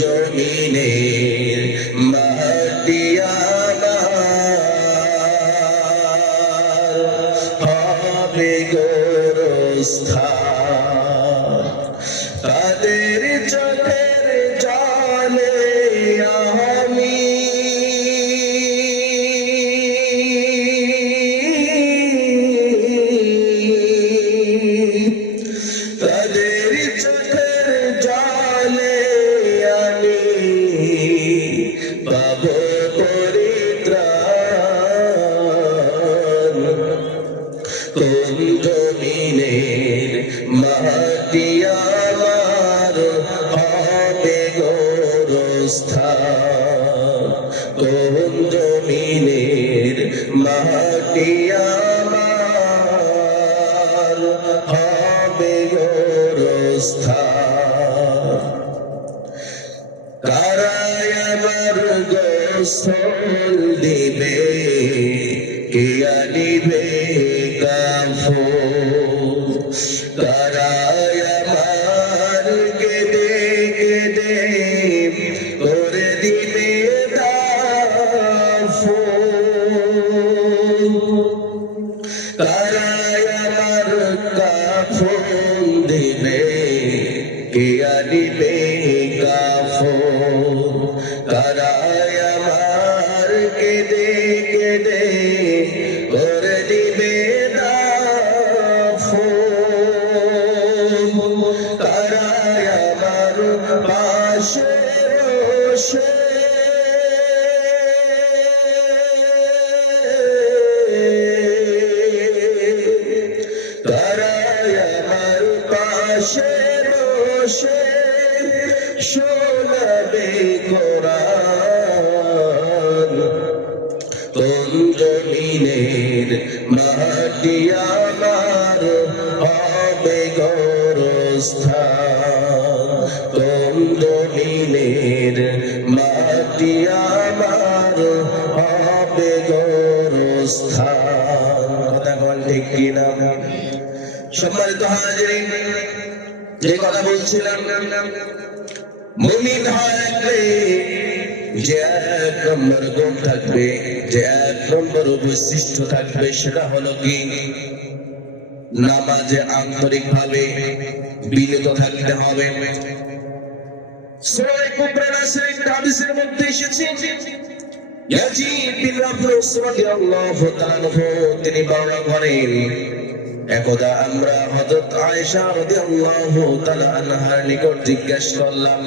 জমিনের মাটি হবে গোরস্থান। তাদের চোখের জলে আমি তাদের চোখের জলে আমি পাব পরিত্রাণ। কোন জমিনের মাটি আমার হবে গোরস্থান। কোন জমিনের মাটি আমার হবে গোরস্থান। কারায় আমার গোসল দিবে, কে আনিবে কাফন। কারায় আমার কেঁদে কেঁদে করে দিবে দাফন। কারায় আমার কাফন দিবে, কে আনিবে কাফন। কারায় আমার কেঁদে কেঁদে করে দিবে দাফন। কারায় আমার পাশে বসে কারায় আমার পাশে বসে শোনাবে কোরআন। কোন জমিনের মাটি আমার হবে গোরস্থান। কোন জমিনের মাটি আমার হবে গোরস্থান। কথা বল ঠিক কিনা? সম্মানিত হাজিরিন, যে কথা বলছিলাম, মুমিন হয় যে এক নম্বর গুণ থাকবে, যে এক নম্বর বৈশিষ্ট্য থাকবে, সেটা হলো কি? নামাজে আন্তরিক ভাবে বিনীত থাকতে হবে। সূরা কুবরা শরীফ হাদিসের মধ্যে এসেছে, ইয়াজিদ বিন আবদুস রাদিয়াল্লাহু তাআলা তিনি বর্ণনা করেন, একদা আমরা হযরত আয়েশা রাদিয়াল্লাহু তাআলা আনহার নিকট জিজ্ঞাসা করলাম,